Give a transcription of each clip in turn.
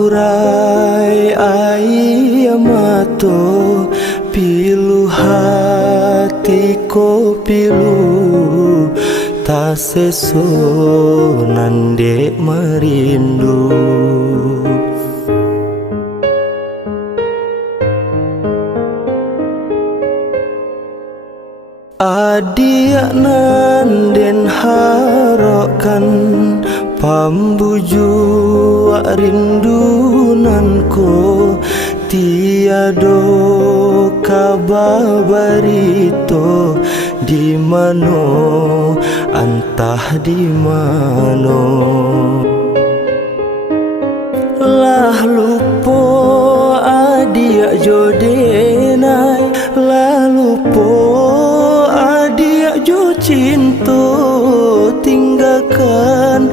urai ayamato pilu hatiko pilu tak seso nande merindu. Adia nanden harokan pambuju rinduanku tiado kababarito di mano antah di mano lah lupo adia jodenai lah lupo jo cinta tinggalkan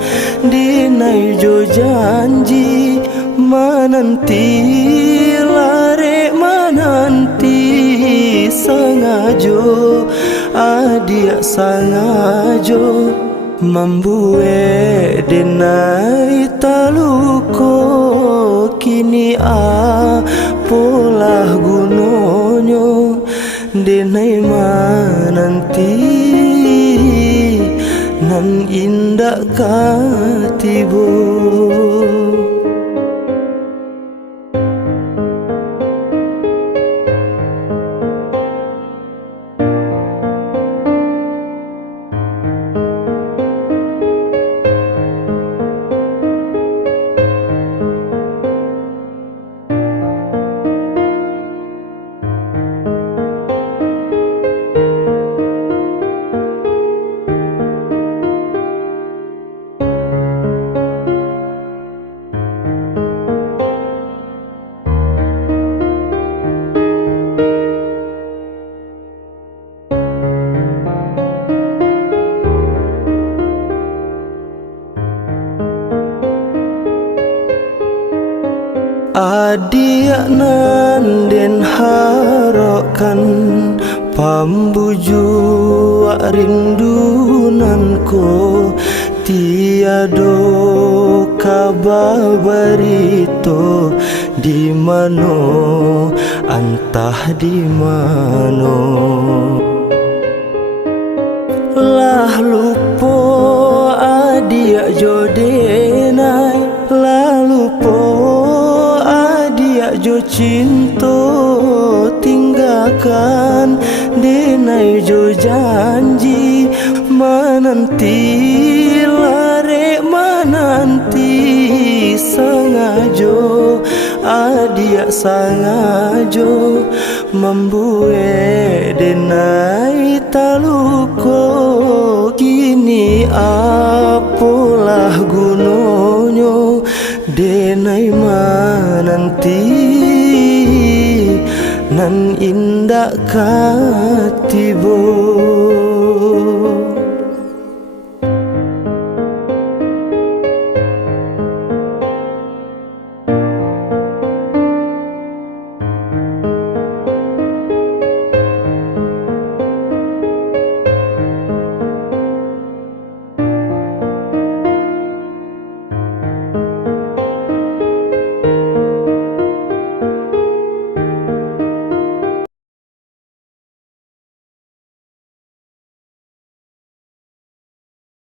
dinai jo janji menanti lare menanti sengajo adia sengajo membuat dinai taluko kini apalah gunonyo denai mananti nan indah katibo. Adia nanden harokan pambuju rinduanku tiado kababarito di mano antah di mano lah lupo adia jodenai lah lupo jo cinta tinggalkan denai jo janji menanti lare menanti sengajo adia sengajo membuat denai taluko kini apalah gunonyo denai menanti nan indah katibo.